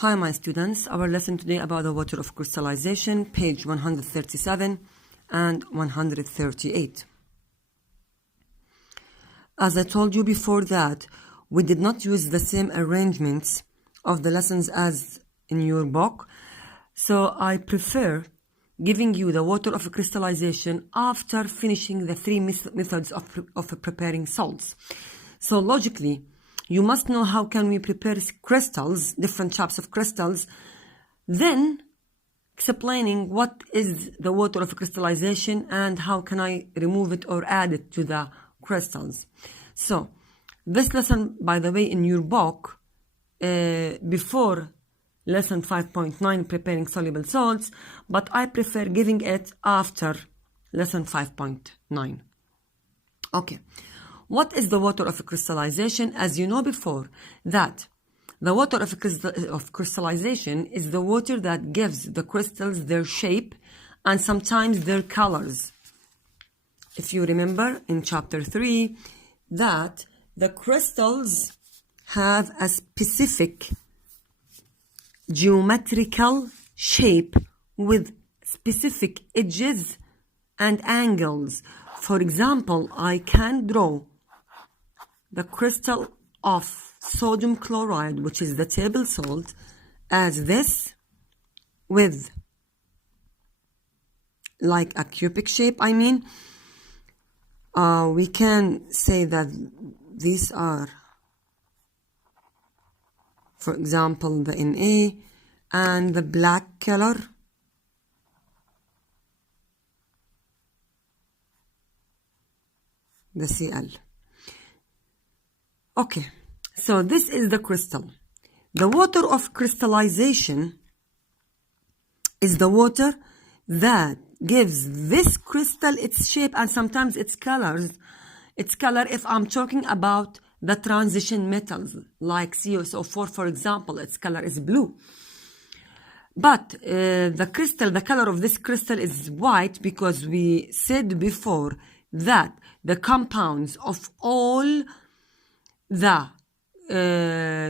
Hi my students, our lesson today about the water of crystallization, page 137 and 138. As I told you before that, we did not use the same arrangements of the lessons as in your book, so I prefer giving you the water of crystallization after finishing the three methods of preparing salts. So logically, you must know how can we prepare crystals, different types of crystals, then explaining what is the water of crystallization and how can I remove it or add it to the crystals. So this lesson, by the way, in your book, before lesson 5.9, preparing soluble salts, but I prefer giving it after lesson 5.9. Okay. What is the water of crystallization? As you know before, that the water of crystallization is the water that gives the crystals their shape and sometimes their colors. If you remember in chapter 3, that the crystals have a specific geometrical shape with specific edges and angles. For example, I can draw the crystal of sodium chloride, which is the table salt, as this, with like a cubic shape. I mean, we can say that these are, for example, the Na, and the black color the Cl. Okay, so this is the crystal. The water of crystallization is the water that gives this crystal its shape and sometimes its colors. Its color, if I'm talking about the transition metals, like CuSO4, for example, its color is blue. But the color of this crystal is white because we said before that the compounds of all the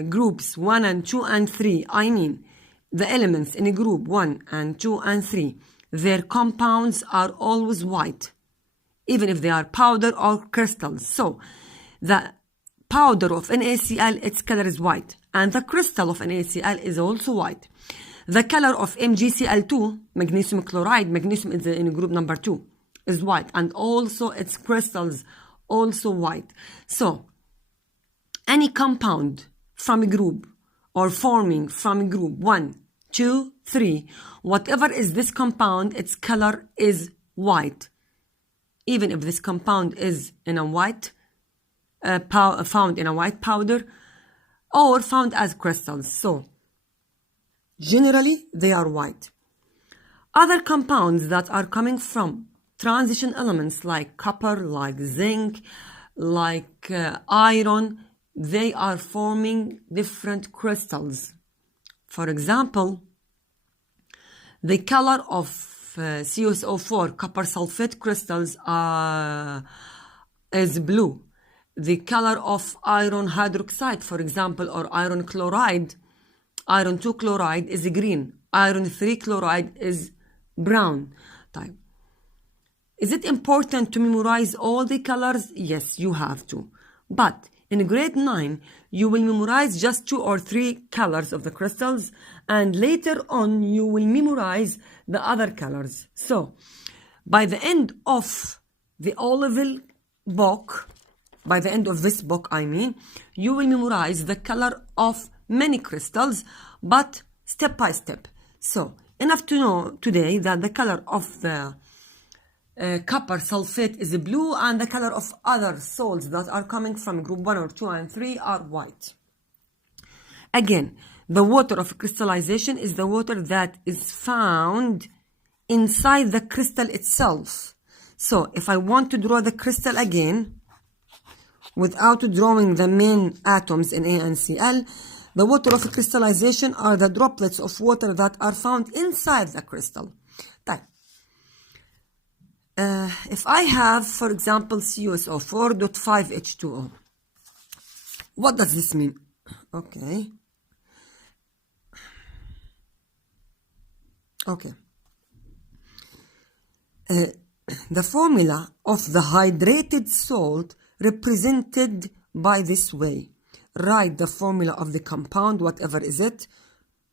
groups 1 and 2 and 3, I mean the elements in a group 1 and 2 and 3, their compounds are always white, even if they are powder or crystals. So the powder of NaCl, its color is white, and the crystal of NaCl is also white. The color of MgCl2, magnesium chloride, magnesium is in group number 2, is white, and also its crystals also white. So any compound from a group or forming from a group 1, 2, 3, whatever is this compound, its color is white. Even if this compound is in a white, found in a white powder or found as crystals. So generally they are white. Other compounds that are coming from transition elements like copper, like zinc, like iron, they are forming different crystals. For example, the color of CuSO4, copper sulfate crystals, is blue. The color of iron hydroxide, for example, or iron chloride, iron 2 chloride is green. Iron 3 chloride is brown. Type. Is it important to memorize all the colors? Yes, you have to. But in grade 9, you will memorize just 2 or 3 colors of the crystals, and later on you will memorize the other colors. So, by the end of the O-level book, by the end of this book, I mean, you will memorize the color of many crystals, but step by step. So, enough to know today that the color of the copper sulfate is blue, and the color of other salts that are coming from group 1 or 2 and 3 are white. Again, the water of crystallization is the water that is found inside the crystal itself. So if I want to draw the crystal again, without drawing the main atoms in A and Cl, the water of crystallization are the droplets of water that are found inside the crystal. If I have, for example, CuSO4.5H2O, what does this mean? Okay. Okay. The formula of the hydrated salt represented by this way. Write the formula of the compound, whatever is it,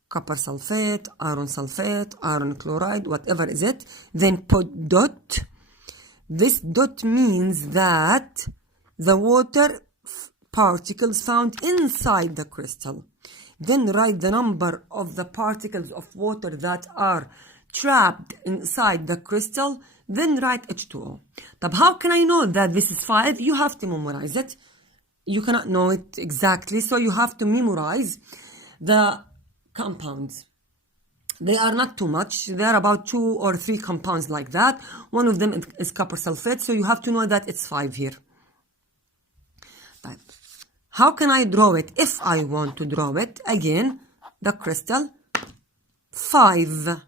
copper sulfate, iron chloride, whatever is it, then put dot. This dot means that the water particles found inside the crystal. Then write the number of the particles of water that are trapped inside the crystal. Then write H2O. But how can I know that this is 5? You have to memorize it. You cannot know it exactly, so you have to memorize the compounds. They are not too much. They are about 2 or 3 compounds like that. One of them is copper sulfate, so you have to know that it's 5 here. How can I draw it? If I want to draw it, again, the crystal, 5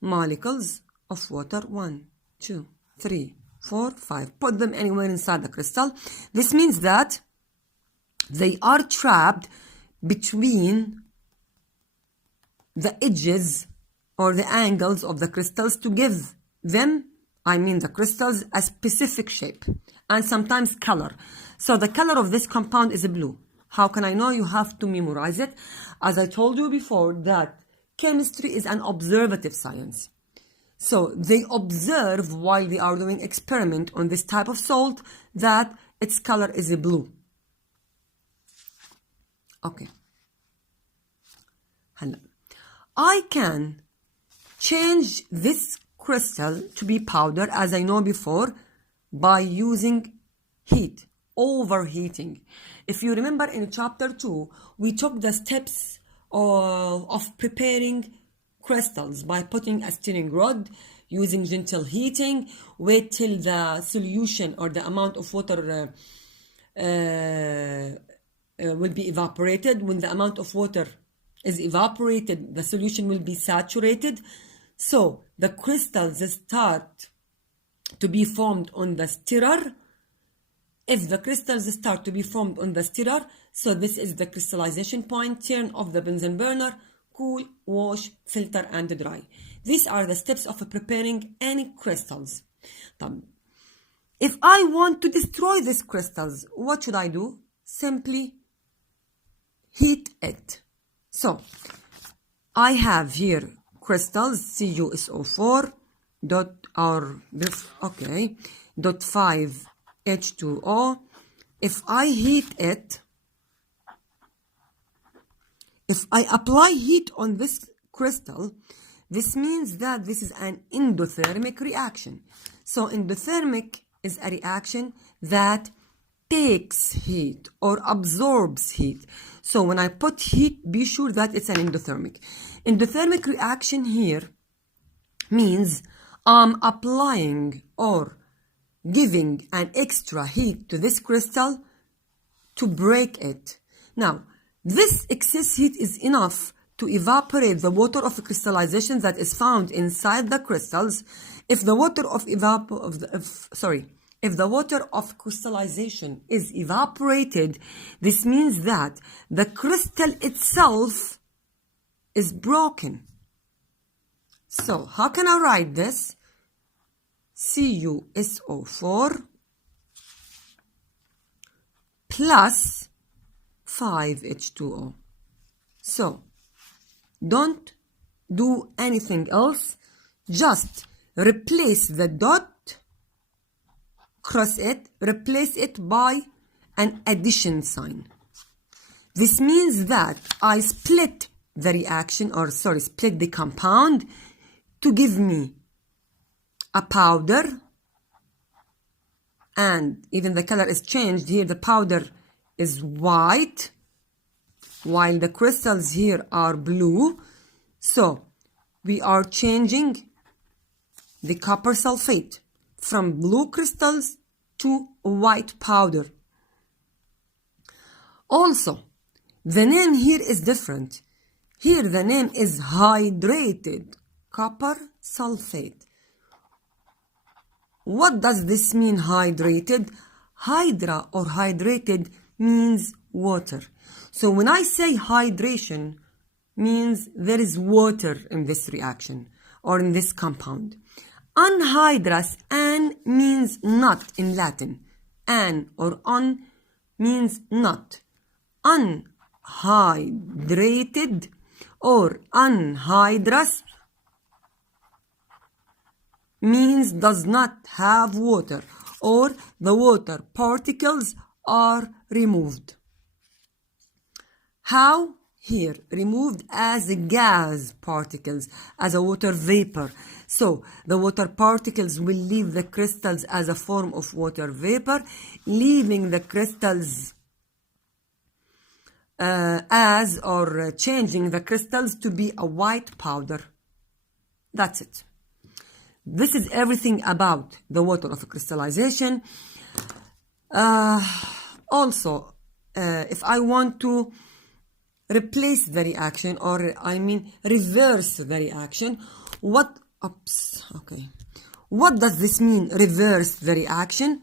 molecules of water, 1, 2, 3, 4, 5. Put them anywhere inside the crystal. This means that they are trapped between the edges or the angles of the crystals to give them, the crystals, a specific shape and sometimes color. So the color of this compound is blue. How can I know? You have to memorize it. As I told you before, that chemistry is an observative science. So they observe while they are doing experiment on this type of salt that its color is blue. Okay. I can change this crystal to be powder, as I know before, by using heat, overheating. If you remember in chapter 2, we took the steps of preparing crystals by putting a stirring rod, using gentle heating, wait till the solution or the amount of water will be evaporated. When the amount of water is evaporated, the solution will be saturated. So the crystals start to be formed on the stirrer. If the crystals start to be formed on the stirrer, so this is the crystallization point. Turn off the Bunsen burner, cool, wash, filter, and dry. These are the steps of preparing any crystals. If I want to destroy these crystals, what should I do? Simply heat it. So I have here crystals CuSO4 dot 5 H2O. If I heat it, if I apply heat on this crystal, this means that this is an endothermic reaction. So endothermic is a reaction that takes heat or absorbs heat. So when I put heat, be sure that it's an endothermic. Endothermic reaction here means I'm applying or giving an extra heat to this crystal to break it. Now, this excess heat is enough to evaporate the water of crystallization that is found inside the crystals. If the water of crystallization is evaporated, this means that the crystal itself is broken. So how can I write this? CuSO4 plus 5H2O. So don't do anything else. Just replace the dot, cross it, replace it by an addition sign. This means that I split the reaction, split the compound to give me a powder, and even the color is changed. Here the powder is white while the crystals here are blue. So we are changing the copper sulfate from blue crystals to white powder. Also, the name here is different. Here the name is hydrated copper sulfate. What does this mean, hydrated? Hydra or hydrated means water. So when I say hydration, means there is water in this reaction or in this compound. Anhydrous, an means not in Latin. An or on means not. Unhydrated or anhydrous means does not have water, or the water particles are removed. How? Here, removed as gas particles, as a water vapor. So, the water particles will leave the crystals as a form of water vapor, leaving the crystals changing the crystals to be a white powder. That's it. This is everything about the water of crystallization. Also, if I want to replace the reaction, or I mean reverse the reaction, what does this mean, reverse the reaction?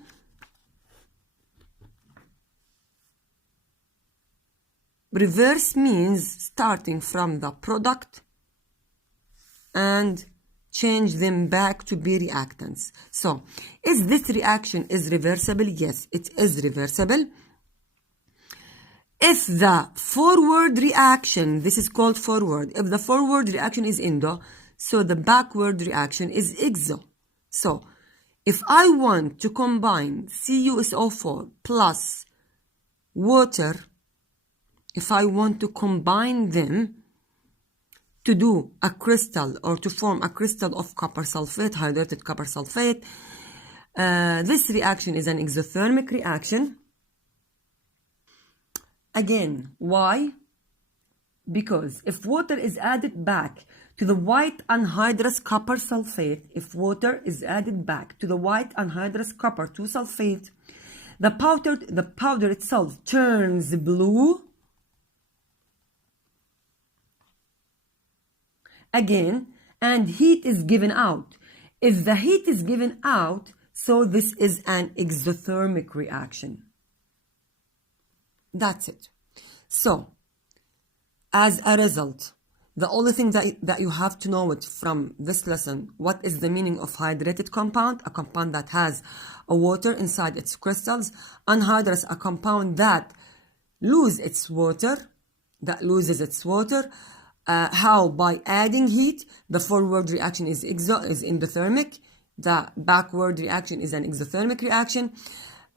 Reverse means starting from the product and change them back to be reactants. So, is this reaction is reversible? Yes, it is reversible. If the forward reaction, this is called forward, if the forward reaction is endo, so the backward reaction is exo. So, if I want to combine CuSO4 plus water, if I want to combine them to do a crystal or to form a crystal of copper sulfate, hydrated copper sulfate, this reaction is an exothermic reaction. Again, why? Because if water is added back to the white anhydrous copper sulfate, if water is added back to the white anhydrous copper 2 sulfate, the powder itself turns blue. Again, and heat is given out. If the heat is given out, so this is an exothermic reaction. That's it. So, as a result, the only thing that you have to know it from this lesson, what is the meaning of hydrated compound? A compound that has a water inside its crystals. Anhydrous, a compound that loses its water. How? By adding heat. The forward reaction is endothermic. The backward reaction is an exothermic reaction.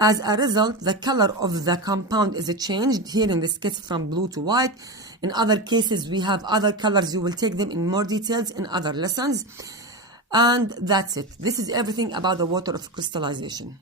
As a result, the color of the compound is changed, here in this case from blue to white. In other cases, we have other colors. You will take them in more details in other lessons. And that's it. This is everything about the water of crystallization.